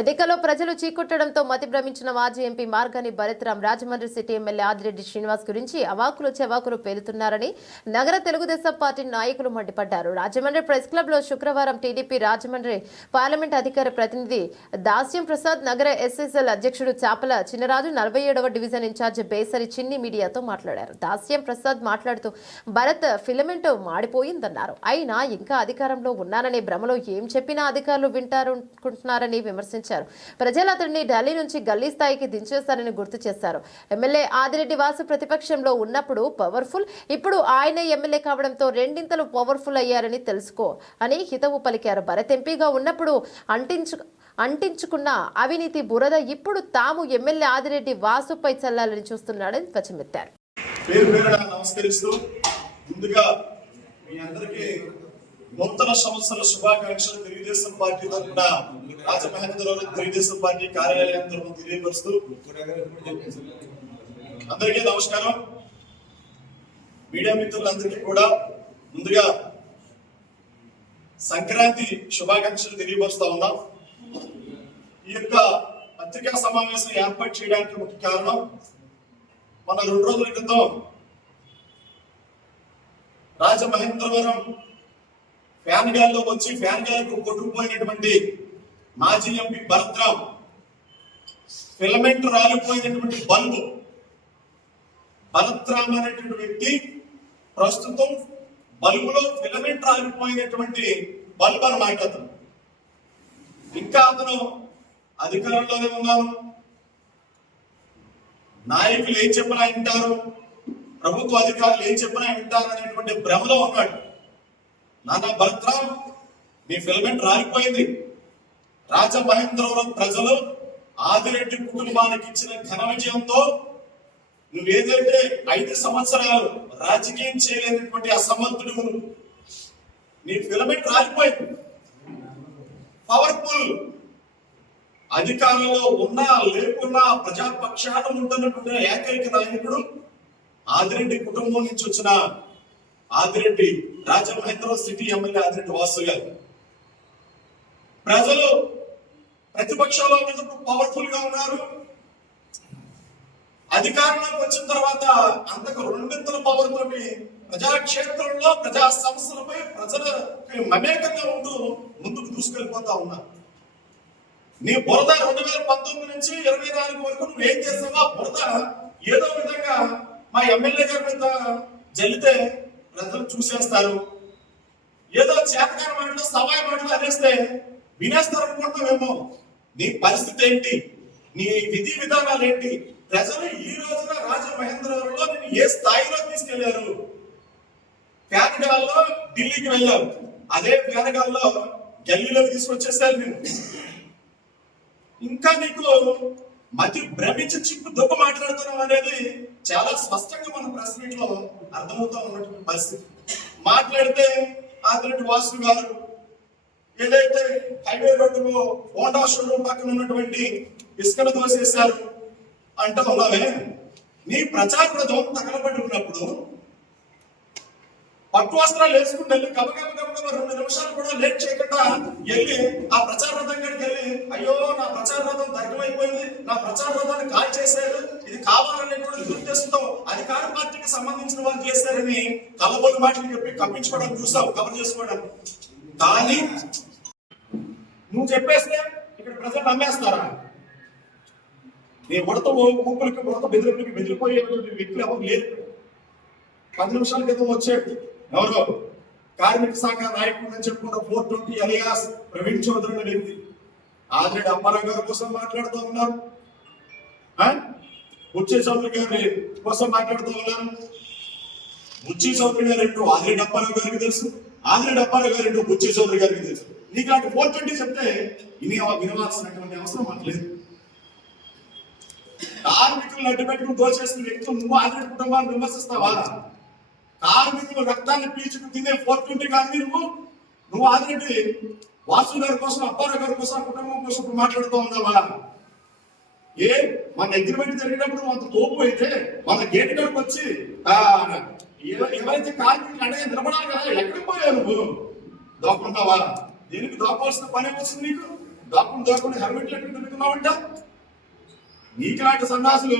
ఎన్నికల్లో ప్రజలు చీకొట్టడంతో మతి భ్రమించిన మాజీ MP Margani Bharatram Rajahmundry city MLA Adireddy Srinivas గురించి అవాకులు చెవాకులు పేలుతున్నారని నగర తెలుగుదేశం పార్టీ నాయకులు మండిపడ్డారు. రాజమండ్రి ప్రెస్ క్లబ్లో శుక్రవారం టీడీపీ రాజమండ్రి పార్లమెంట్ అధికార ప్రతినిధి దాస్యం ప్రసాద్ నగర ఎస్ఎస్ఎల్ అధ్యక్షుడు చాపల చిన్నరాజు నలభై ఏడవ డివిజన్ ఇన్ఛార్జ్ బేసరి చిన్ని మీడియాతో మాట్లాడారు. దాస్యం ప్రసాద్ మాట్లాడుతూ భరత్ ఫిలమెంట్ మాడిపోయిందన్నారు. అయినా ఇంకా అధికారంలో ఉన్నాననే భ్రమలో ఏం చెప్పినా అధికారులు వింటారు అనుకుంటున్నారని విమర్శించారు ప్రజలు అతడిని ఢిల్లీ నుంచి గల్లీ స్థాయికి దించేస్తారని గుర్తు చేశారు. ఎమ్మెల్యే ఆదిరెడ్డి వాసు ప్రతిపక్షంలో ఉన్నప్పుడు పవర్ఫుల్ ఇప్పుడు ఆయనే ఎమ్మెల్యే కావడంతో రెండింతలు పవర్ఫుల్ అయ్యారని తెలుసుకో అని హితవు పలికారు. భరత్ ఎంపీగా ఉన్నప్పుడు అంటించు అంటించుకున్న అవినీతి బురద ఇప్పుడు తాము ఎమ్మెల్యే ఆదిరెడ్డి వాసుపై చల్లాలని చూస్తున్నాడని ధ్వజమెత్తారు. నమస్కరిస్తూ ముందుగా మీ అందరికీ నూతన సంవత్సర శుభాకాంక్షలు. తెలుగుదేశం పార్టీ తరఫున రాజమహేంద్రవరం తెలుగుదేశం పార్టీ కార్యాలయం తరఫున తెలియపరుస్తూ అందరికీ నమస్కారం. మీడియా మిత్రులందరికీ కూడా ముందుగా సంక్రాంతి శుభాకాంక్షలు తెలియపరుస్తా ఉన్నాం. ఈ యొక్క పత్రికా సమావేశం ఏర్పాటు చేయడానికి ముఖ్య కారణం మన రెండు రోజుల క్రితం రాజమహేంద్రవరం ఫ్యాన్ గాల్లో వచ్చి ఫ్యాన్ గాలకు కొట్టుకుపోయినటువంటి మాజీ ఎంపీ భరత్రామ్ ఫిలమెంట్ రాలిపోయినటువంటి బల్బు భరత్రామ్ అనేటువంటి వ్యక్తి ప్రస్తుతం బల్బులో ఫిలమెంట్ రాలిపోయినటువంటి బల్బ్ అనమాట అతను ఇంకా అతను అధికారంలోనే ఉన్నాను నాయకులు ఏం చెప్పినా వింటారు. ప్రభుత్వ అధికారులు ఏం చెప్పినా వింటారు అనేటువంటి భ్రమలో ఉన్నాడు. నాన్న భరత్రామ్ నీ ఫిలమెంట్ రాలిపోయింది. రాజమహేంద్రవరం ప్రజలు ఆదిరెడ్డి కుటుంబానికి ఇచ్చిన ఘన విజయంతో నువ్వు ఏదైతే ఐదు సంవత్సరాలు రాజకీయం చేయలేనటువంటి అసమర్థుడు నీ ఫిలమెంట్ రాలిపోయింది. పవర్ఫుల్ అధికారంలో ఉన్నా లేకున్నా ప్రజాపక్షాన ఉంటున్నటువంటి ఏకైక నాయకుడు ఆదిరెడ్డి కుటుంబం నుంచి వచ్చిన ఆదిరెడ్డి రాజమహేంద్ర సిటీ ఎమ్మెల్యే ఆదిరెడ్డి వాసు గారు. ప్రజలు ప్రతిపక్షంలో ఉన్నప్పుడు పవర్ఫుల్గా ఉన్నారు? అధికారంలోకి వచ్చిన తర్వాత అంతకు రెండింతల పవర్ తోటి ప్రజాక్షేత్రంలో ప్రజా సమస్యలపై ప్రజల మమేకంగా ఉంటూ ముందుకు దూసుకెళ్ళిపోతా ఉన్నారు. నీ బురద రెండు వేల పంతొమ్మిది నుంచి ఇరవై నాలుగు వరకు నువ్వు ఏం చేస్తావో బురద ఏదో విధంగా మా ఎమ్మెల్యే గారి మీద జల్లితే ప్రజలు చూసేస్తారు. ఏదో చేతకాని మాటలు సవాయి మాటలు అనేస్తే వినేస్తారు అనుకుంటామేమో నీ పరిస్థితి ఏంటి? నీ విధి విధానాలు ఏంటి? ప్రజలు ఈ రోజున రాజమహేంద్రవరంలో నేను ఏ స్థాయిలో తీసుకెళ్ళారు? పేదగాల్లో ఢిల్లీకి వెళ్ళాం. అదే పేదగాల్లో గల్లీలోకి తీసుకొచ్చేసారు నేను ఇంకా నీకు మతి భ్రమించి చిక్కు దుబ్బ మాట్లాడుతున్నాం అనేది చాలా స్పష్టంగా మన ప్రెస్ మీట్లో అర్థమవుతా ఉన్నటువంటి పరిస్థితి. మాట్లాడితే ఆదిరెడ్డి వాసు గారు ఏదైతే హైవే రోడ్డులో హోండా షోరూమ్ పక్కన ఉన్నటువంటి ఇసుకను తోసేశారు అంటూ ఉన్నావే నీ ప్రచారంలో తగలబడి ఉన్నప్పుడు పట్టు వస్త్రాలు వేసుకుని వెళ్ళి గబగబ గబగబ రెండు నిమిషాలు కూడా లేట్ చేయకుండా వెళ్ళి ఆ ప్రచార రథం కాడికి వెళ్ళి అయ్యో నా ప్రచార రథం దగ్గరైపోయింది నా ప్రచార రథాన్ని కాల్ చేశారు ఇది కావాలని కూడా దురుద్దేశంతో అధికార పార్టీకి సంబంధించిన వాళ్ళు చేశారని కలబోలు మాటలు చెప్పి కప్పించుకోవడం చూసావు కవర్ చేసుకోవడం. కానీ నువ్వు చెప్పేస్తే ఇక్కడ ప్రజలు నమ్మేస్తారా? నేను ఉడత ఊపులకి ఉడత బెదిరింపులకి బెదిరిపోయేటువంటి వ్యక్తులు ఎవరు లేరు. పది నిమిషాల క్రితం వచ్చాడు. ఎవరో? కార్మిక శాఖ నాయకుడు అని చెప్పుకుంటే four twenty alias Praveen Chowdary అనే వ్యక్తి. ఆల్రెడీ అమ్మారావు గారి కోసం మాట్లాడుతూ ఉన్నారు. ఆ? బుచ్చి చౌదరి గారి కోసం మాట్లాడుతూ ఉన్నారు. బుచ్చి చౌదరి గారు ఏంటో ఆదిరెడ్డి అప్పారావు గారికి తెలుసు. ఆదిరెడ్డి అప్పారావు గారు ఏంటో బుచ్చి చౌదరి గారికి తెలుసు. నీకు అటు ఫోర్ ట్వంటీ చెప్తే విని వినవలసినటువంటి అవసరం మాకు లేదు. కార్మికులను అడ్డు పెట్టుకుని దోచేసిన వ్యక్తులు నువ్వు ఆదిరెడ్డి కుటుంబాన్ని విమర్శిస్తావా? కార్మికులు రక్తాన్ని పీల్చుకుని తినే ఫోర్ ట్వంటీ కాదు నువ్వు నువ్వు ఆదిరెడ్డి వాసు గారి కోసం అప్పారావు గారి కోసం కుటుంబం కోసం ఇప్పుడు మాట్లాడుతూ ఉన్నావా? ఏ మన అగ్రిమెంట్ జరిగినప్పుడు అంత తోపు అయితే మన గేట్ కాడికి వచ్చి ఎవరైతే కార్మికులు అడగా నిలబడాలి కదా ఎక్కడికి పోయావు నువ్వు? దోకుంటావా దీనికి దాపాల్సిన పని వచ్చింది నీకు? దాక్కుని దాక్కుని హెల్మెట్ లెక్క తిరుగుతున్నావంట నీకులాంటి సన్నాసులు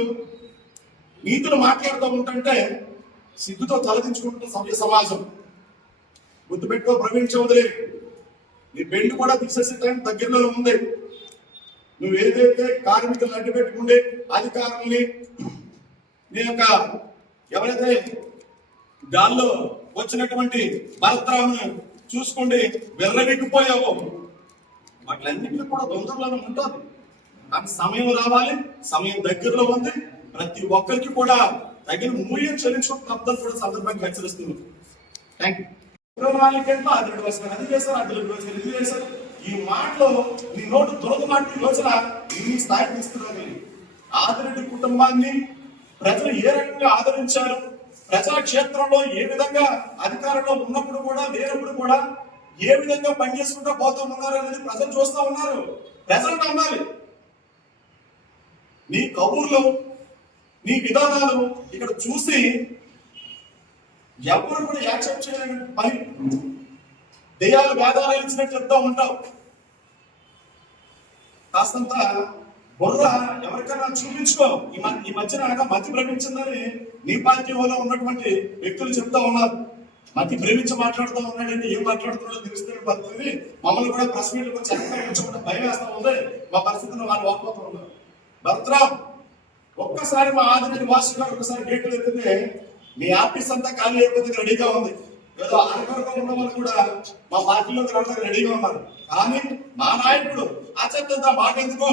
నీతులు మాట్లాడుతూ ఉంటుంటే సిద్ధుతో తలదించుకుంటున్న సభ్య సమాజం. గుర్తుపెట్టుకో ప్రవీణ్ చౌదరి నీ బెండ్ కూడా తీసేసే టైం దగ్గరలో ఉంది. నువ్వు ఏదైతే కార్మికులను అడ్డు పెట్టుకుంటే అధికారుల్ని నీ యొక్క ఎవరైతే గాల్లో వచ్చినటువంటి బలత్రామును చూసుకోండి వెర్రవిక్కిపోయావో వాటిలన్నింటిలో కూడా తొందరలోనే ఉంటుంది. కానీ సమయం రావాలి సమయం దగ్గరలో ఉంది. ప్రతి ఒక్కరికి కూడా తగిన మూల్యం చెల్లించుకుంటున్న తప్పదని కూడా సందర్భంగా హెచ్చరిస్తుంది థ్యాంక్ యూ వాళ్ళకేంటో అది రెండు అది చేశారు అది రెండు ఇది చేశారు. ఈ మాటలో నీ నోటు దురద మాట ఈ రోజున నీ స్థాయికి తీసుకురాలి ఆదిరెడ్డి కుటుంబాన్ని ప్రజలు ఏ రకంగా ఆదరించారు? ప్రజా క్షేత్రంలో ఏ విధంగా అధికారంలో ఉన్నప్పుడు కూడా లేనప్పుడు కూడా ఏ విధంగా పనిచేసుకుంటూ పోతూ ఉన్నారు అనేది ప్రజలు చూస్తూ ఉన్నారు. ప్రజలు నమ్మాలి. నీ కబుర్లు నీ విధానాలు ఇక్కడ చూసి ఎవరు కూడా యాక్సెప్ట్ చేయలేని పని. దెయ్యాలు వేదాలు ఇచ్చినట్టు చెప్తా ఉంటావు. కాస్తంత బొల్ల ఎవరికైనా చూపించుకో. ఈ ఈ మధ్యన అనగా మతి భ్రమించిందని నీ పార్టీ ఉన్నటువంటి వ్యక్తులు చెప్తా ఉన్నారు. మతి ప్రేమించి మాట్లాడుతూ ఉన్నాడంటే ఏం మాట్లాడుతున్నాడో తెలుస్తున్న పరిస్థితి. మమ్మల్ని కూడా ప్రెస్ మీట్ వచ్చి ఎక్కడ భయం వేస్తా ఉంది. మా పరిస్థితిని వాళ్ళు వాడిపోతూ ఉన్నారు. భరత్రామ్ ఒక్కసారి మా ఆదిరెడ్డి వాసు గారు ఒకసారి గేట్లు ఎత్తితే మీ ఆఫీస్ అంతా ఖాళీ అయిపోతే రెడీగా ఉంది. ఏదో ఆరోగ్యంగా ఉన్న వాళ్ళు కూడా మా పార్టీలోకి రావడానికి రెడీగా ఉన్నారు. కానీ మా నాయకుడు అత్యంత మాట ఎందుకు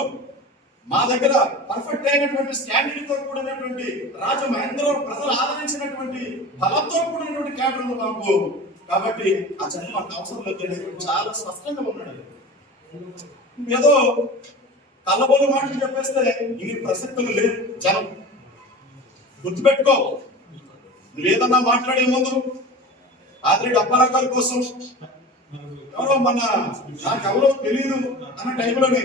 మా దగ్గర పర్ఫెక్ట్ అయినటువంటి స్టాండర్డ్తో కూడినటువంటి రాజమహేంద్రం ప్రజలు ఆదరించినటువంటి బలంతో కూడినటువంటి క్యాడర్ ఉంది మాకు కాబట్టి ఆ చదువు మనకు అవసరం లేదు చాలా స్పష్టంగా ఉన్నాడు. ఏదో కళ్ళబోలు మాటలు చెప్పేస్తే ఇవి ప్రసక్తులు లేదు జనం గుర్తుపెట్టుకో. లేదన్నా మాట్లాడే ముందు ఆదిరెడ్డి డబ్బా రకాల కోసం. ఎవరో మన నాకు ఎవరో తెలియదు అన్న టైంలోనే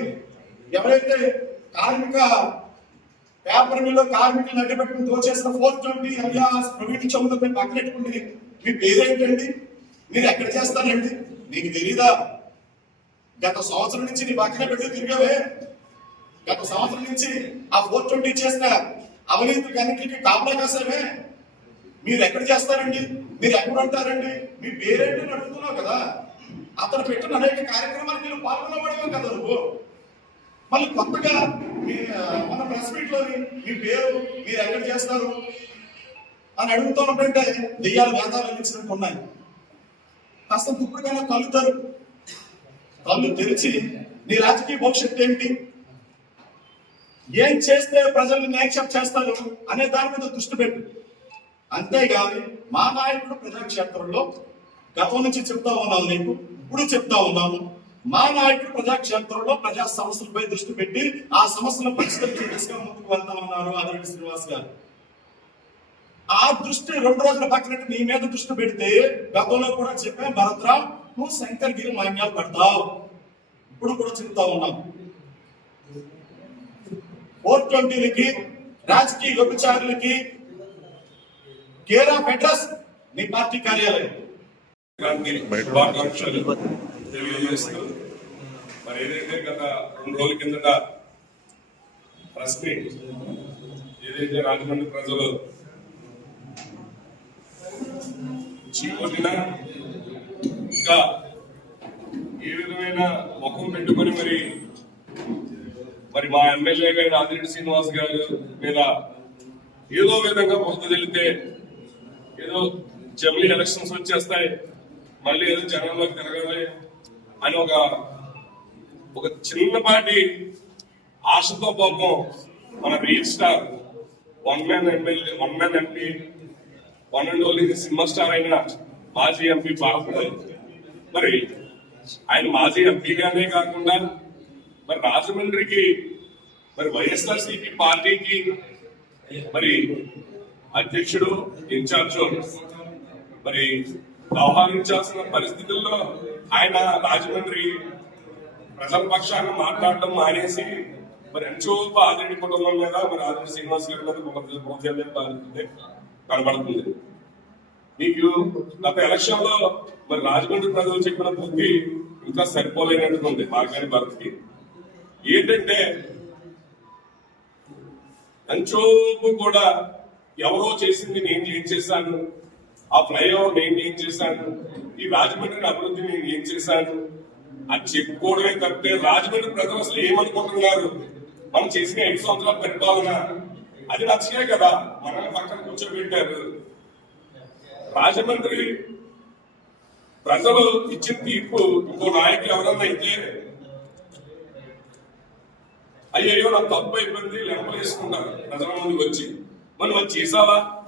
ఎవరైతే కార్మిక పేపర్ మిల్లో కార్మికులు అడ్డబెట్టుకుని దోచేసిన ఫోర్ ట్వంటీ అలియాస్ ప్రవీణ్ చౌదరిని పక్కనెట్టుకుని మీ పేరేంటండి? మీరు ఎక్కడ చేస్తారండి నీకు తెలీదా? గత సంవత్సరం నుంచి నీ పక్కన పెట్టి తిరిగావే. గత సంవత్సరం నుంచి ఆ ఫోర్ ట్వంటీ చేసిన అవినీతికి అన్నింటికి కాపలా కాసావే మీరు ఎక్కడ చేస్తారండి? మీరు ఎక్కడ ఉంటారండి? మీ పేరేంటి అని అడుగుతున్నావు కదా. అతను పెట్టిన అనేక కార్యక్రమాలకు మీరు పాల్గొనబడేవే కదా నువ్వు. మళ్ళీ కొత్తగా మీ మన ప్రెస్ మీట్లోని మీ పేరు మీరు ఎక్కడ చేస్తారు? అని అడుగుతున్నట్టే దెయ్యాలు వేదాలు అందించినట్టు ఉన్నాయి. కాస్త దుప్పటికైనా కలుతారు కళ్ళు తెరిచి నీ రాజకీయ భవిష్యత్తు ఏంటి? ఏం చేస్తే ప్రజల్ని నేక్షప్ చేస్తారు అనే దాని మీద దృష్టి పెట్టు. అంతేగాని మా నాయకుడు ప్రజాక్షేత్రంలో గతం నుంచి చెప్తా ఉన్నాను నీకు ఇప్పుడు చెప్తా ఉన్నాను. మా నాయకుడు ప్రజాక్షేత్రంలో ప్రజా సమస్యలపై దృష్టి పెట్టి ఆ సమస్యలను పరిష్కరించే దిశగా ముందుకు వెళ్తా ఉన్నారు ఆదిరెడ్డి శ్రీనివాస్ గారు. ఆ దృష్టి రెండు రోజుల పక్కన నీ మీద దృష్టి పెడితే గతంలో కూడా చెప్పా భరత్రామ్ నువ్వు శంకర్గిరి మాన్యాలు పడతావు. ఇప్పుడు కూడా చెప్తా ఉన్నాం. ఫోర్ ట్వంటీలకి రాజకీయ వ్యభిచారులకి కేర్ ఆఫ్ అడ్రస్ నీ పార్టీ కార్యాలయం. మరి ఏదైతే గత రెండు రోజుల కిందట ప్రెస్ మీట్ ఏదైతే రాజమండ్రి ప్రజలు చీకొట్టినా ఇంకా ఏ విధమైన ముఖం పెట్టుకొని మరి మరి మా ఎమ్మెల్యే గారు ఆదిరెడ్డి శ్రీనివాస్ గారు మీద ఏదో విధంగా పొద్దు తెలితే ఏదో జమిలీ ఎలక్షన్స్ వచ్చేస్తాయి మళ్ళీ ఏదో జనంలోకి తిరగాలి అని ఒక ఒక చిన్నపాటి ఆశతో పాపం మన reel star one man MLA one man MP one and only cinema star అయిన మాజీ ఎంపీ బాలకుడు మరి ఆయన మాజీ ఎంపీగానే కాకుండా మరి రాజమండ్రికి మరి వైఎస్ఆర్సీపీ పార్టీకి మరి అధ్యక్షుడు ఇన్ఛార్జు మరి వ్యవహరించాల్సిన పరిస్థితుల్లో ఆయన రాజమండ్రి ప్రజల పక్షాన మాట్లాడడం మానేసి మరి ఎంతో ఆదిరెడ్డి కుటుంబం మీద మరి ఆదిరెడ్డి శ్రీనివాస్ గారి మీద ఒక కనబడుతుంది. మీకు గత ఎలక్షన్లో మరి రాజమండ్రి ప్రజలు చెప్పిన బుద్ధి ఇంకా సరిపోలేనట్టు ఉంది మార్గాని భరత్కి. ఏంటంటే అంచోపు కూడా ఎవరో చేసింది నేను ఏం చేశాను ఆ ఫ్లైఓవర్ నేను ఏం చేశాను ఈ రాజమండ్రి అభివృద్ధి నేను ఏం చేశాను అది చెప్పుకోవడమే తప్పితే రాజమండ్రి ప్రజలు అసలు ఏమనుకుంటున్నారు? మనం చేసిన ఐదు సంవత్సరాల పరిపాలన. అది నచ్చలే కదా. మనల్ని పక్కన కూర్చోబెట్టారు. రాజమండ్రి ప్రజలు ఇచ్చిన తీర్పు ఇంకో నాయకులు ఎవరన్నా అయితే అయ్యో నాకు తప్పు అయిపోయింది లెంపలు వేసుకుంటారు. ప్రజల ముందుకు వచ్చి. మనం అది చేసావా?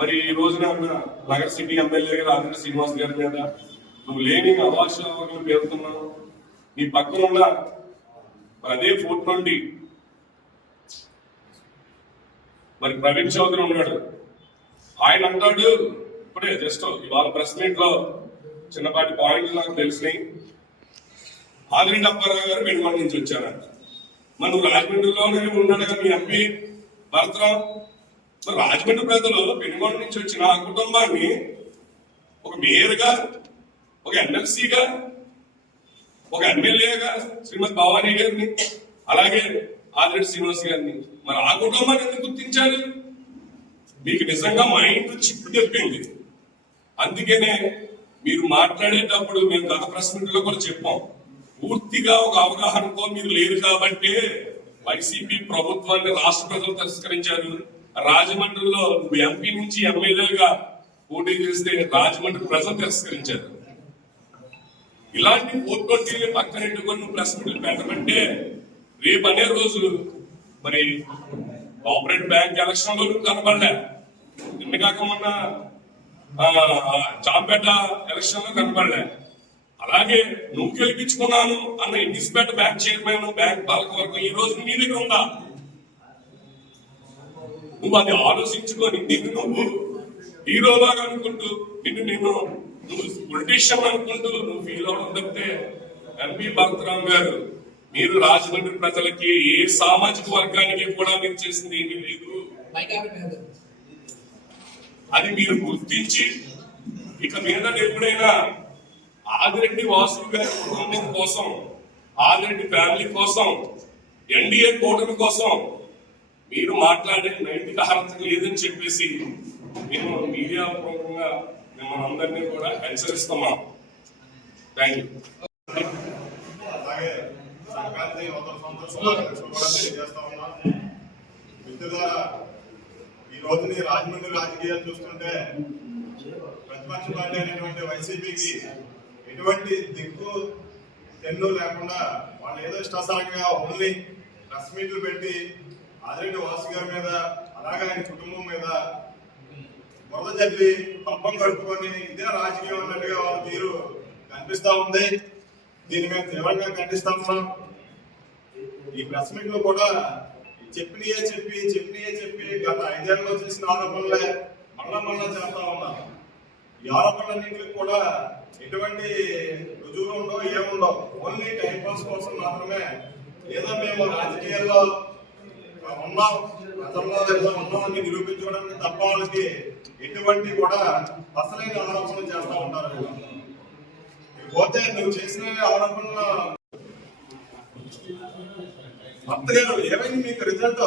మరి ఈ రోజున నగర సిటీ ఎమ్మెల్యే గారు ఆంధ్ర శ్రీనివాస్ గారి మీద నువ్వు లేని అవాసాలు పేరుతున్నావు నీ పక్కన ఉన్న అదే ఫోర్ ట్వంటీ. మరి ప్రవీణ్ చౌదరి ఉన్నాడు. ఆయన అంటాడు ఇప్పుడే జస్ట్ ఇవాళ ప్రెస్ మీట్లో చిన్నపాటి పాయింట్లు నాకు తెలిసినాయి. ఆదిరెడ్డి అప్పారావు గారు వెనుగొండ నుంచి వచ్చారంట మనం రాజమండ్రిలోనే ఉన్నాడు కదా మీ ఎంపీ భరతరావు? మరి రాజమండ్రి ప్రజలు వెనుగొండ నుంచి వచ్చిన ఆ కుటుంబాన్ని ఒక మేయర్గా ఒక ఎమ్మెల్సీగా ఒక ఎమ్మెల్యేగా శ్రీమతి భవానీ గారిని అలాగే ఆదిరెడ్డి శ్రీనివాస్ గారిని. మరి ఆ కుటుంబాన్ని ఎందుకు గుర్తించాలి మీకు నిజంగా మైండ్ చిప్పు తెప్పింది అందుకనే మీరు మాట్లాడేటప్పుడు మేము గత ప్రెస్ కూడా చెప్పాం. పూర్తిగా ఒక అవగాహనతో మీరు లేరు కాబట్టి వైసీపీ ప్రభుత్వాన్ని రాష్ట్ర ప్రజలు తిరస్కరించారు. రాజమండ్రిలో నువ్వు ఎంపీ నుంచి ఎమ్మెల్యేగా పోటీ చేస్తే రాజమండ్రి ప్రజలు తిరస్కరించారు. ఇలాంటి పోర్కొట్టిని పక్కన పెట్టుకొని ప్రెస్ మీట్లు పెట్టమంటే రేపు అనే రోజు మరి కోఆపరేటివ్ బ్యాంక్ ఎలక్షన్లో కనబడలే నిన్న కాక మొన్న ఆ, జాంపేట ఎలక్షన్లో కనబడలే అలాగే నువ్వు గెలిపించుకున్నాను అన్న ఇండిస్పేట బ్యాంక్ చైర్మన్ బ్యాంక్ పాలక వరకు ఈ రోజు నీ దగ్గర ఉందా? నువ్వు అది ఆలోచించుకొని నిన్ను నువ్వు హీరోలాగా అనుకుంటూ నిన్ను నేను నువ్వు పొలిటీషియన్ అనుకుంటూ నువ్వు ఫీల్ అవడం తప్పితే ఎంపీ భరతరామ్ గారు మీరు రాజమండ్రి ప్రజలకి ఏ సామాజిక వర్గానికి కూడా మీరు చేసింది ఏమీ లేదు. అది మీరు గుర్తించి ఇక మీద ఎప్పుడైనా ఆదిరెడ్డి వాసు గారి కుటుంబం కోసం ఆదిరెడ్డి ఫ్యామిలీ కోసం ఎన్డీఏ కూటమి కోసం మీరు మాట్లాడే నైతిక అర్హత లేదని చెప్పేసి మేము మీడియా పూర్వకంగా మిమ్మల్ని అందరినీ కూడా హెచ్చరిస్తున్నాం థ్యాంక్ యూ ఈ రోజుని రాజమండ్రి రాజకీయాలు చూస్తుంటే ప్రతిపక్ష పార్టీ అయినటువంటి వైసీపీకి ఎటువంటి దిక్కు తెన్ను లేకుండా వాళ్ళు ఏదో ఇష్టాసారంగా ఓన్లీ ప్రెస్ మీట్లు పెట్టి ఆదిరెడ్డి వాసు గారి మీద అలాగే ఆయన కుటుంబం మీద బురద జల్లి పబ్బం కడుపుకొని ఇదే రాజకీయం అన్నట్టుగా వాళ్ళ తీరు కనిపిస్తా ఉంది. దీని మీద తీవ్రంగా ఖండిస్తాము ఈ ప్రెస్ మీట్లో కూడా చెప్పినయే చెప్పి చెప్పినయే చెప్పి గత ఐదేళ్ళలో చేసిన ఆరోపణలే మళ్ళా మళ్ళా చేస్తా ఉన్నారు ఈ ఆరోపణలన్నింటికి కూడా ఎటువంటి రుజువులు ఉండవు ఏముండవు ఓన్లీ టైం పాస్ కోసం మాత్రమే ఏదో మేము రాజకీయాల్లో ఉన్నాం ప్రజల్లో ఏదో ఉన్నామని నిరూపించుకోవడానికి తప్ప వాళ్ళకి ఎటువంటి కూడా అసలైన ఆరోపణలు చేస్తా ఉంటారు పోతే నువ్వు చేసిన ఆలోచన భర్త ఏమైంది మీకు రిజల్ట్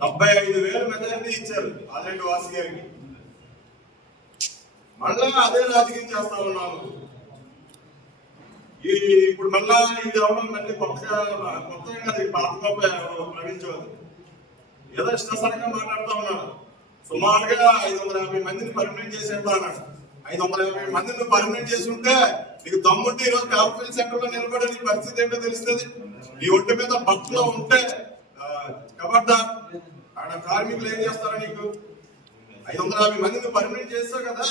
డెబ్బై ఐదు వేల మెజారిటీ ఇచ్చారు ఆల్రెడీ వాసు గారికి. మళ్ళా అదే రాజకీయం చేస్తా ఉన్నాము ఈ ఇప్పుడు మళ్ళా ఇది అవడం మళ్ళీ కొత్తగా కొత్తగా పాత గొప్ప ప్రవహించవద్దు ఏదో ఇష్టసరంగా మాట్లాడుతూ ఉన్నాను సుమారుగా ఐదు వందల యాభై మందిని పర్మినెంట్ చేసేస్తా అన్నాడు. ఐదు వందల యాభై మందిని పర్మినెంట్ చేసి ఉంటే నీకు దమ్ముంటే ఈ రోజు కాన్ఫరెన్స్ సెంటర్లో నిలబడే నీ పరిస్థితి ఏంటో తెలుస్తుంది. నీ ఒంటి మీద భక్తులు ఉంటే కబడ్డా ఆడ కార్మికులు ఏం చేస్తారా నీకు? ఐదు వందల యాభై మందిని పర్మినెంట్ చేస్తావు కదా.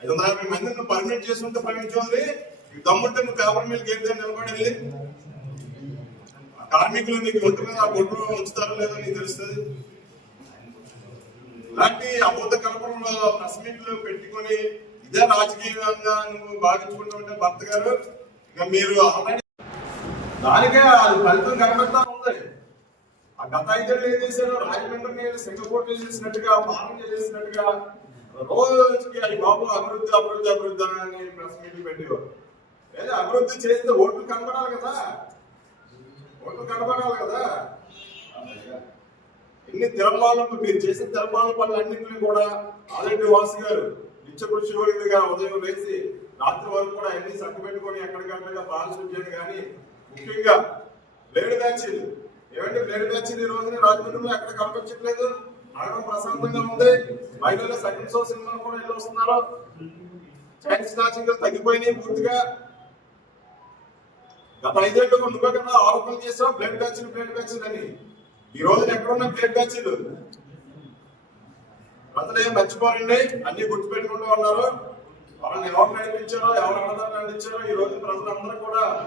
ఐదు వందల యాభై మందిని పర్మనెంట్ చేసి ఉంటే ప్రవీణ్ నీకు దమ్ముంటే నువ్వు పేపర్ మీద గేమ్ నిలబడేది. ఆ కార్మికులు నీకు ఒంటి మీద ఆ బొడ్డు ఉంచుతారో లేదో నీకు తెలుస్తుంది. ఇలాంటి అబద్ధ కల్పనలో ప్రెస్ మీట్లు పెట్టుకొని ఇదే రాజకీయంగా నువ్వు భావించుకుంటూ భర్త గారు ఇక మీరు ఆల్రెడీ దానికే అది ఫలితం కనబడతా ఉంది. ఆ గత ఐదేళ్ళు ఏం చేశారు రాజమండ్రిని సింగపూర్ చేసినట్టుగా పాలన చేసినట్టుగా రోజుకి అది బాబు అభివృద్ధి అభివృద్ధి అభివృద్ధి అని ప్రెస్ మీట్లు పెట్టేవారు. లేదా అభివృద్ధి చేస్తే ఓట్లు కనబడాలి కదా. ఓట్లు కనబడాలి కదా. ఎన్ని తిరమాలను మీరు చేసిన తిరమాల పనులన్నింటినీ కూడా ఆల్రెడ్డి వాసు గారు నిత్యకృషిగా ఉదయం వేసి రాత్రి వరకు కూడా అన్ని సక్క పెట్టుకొని ఎక్కడికక్కడిగా ప్రాణశుద్ధి చేయడం. కానీ ముఖ్యంగా బ్లేడ్ బ్యాచీలు. ఏమంటే బ్లేడ్ బ్యాచీలు ఈ రోజున రాజమండ్రిలో ఎక్కడ కనిపించట్లేదు? నగరం ప్రశాంతంగా ఉంది. మహిళలు సెకండ్ సోర్స్ సినిమాలు కూడా వెళ్ళి వస్తున్నారు. చైన్ స్నాచింగ్ తగ్గిపోయినాయి పూర్తిగా. గత ఐదేళ్ళు ముందుగా ఆరోపణలు చేసాం బ్లడ్ బ్యాచ్లు బ్లడ్ బ్యాచ్లు అని. ఈ రోజున ఎక్కడున్న బ్లడ్ బ్యాచ్లు? ప్రజలు ఏం మర్చిపోరండి అన్ని గుర్తుపెట్టుకుంటూ ఉన్నారు. వాళ్ళని ఎవరు నడిపించారో ఎవరు అన్నదాన్ని నడిపించారో ఈ రోజు ప్రజలందరూ కూడా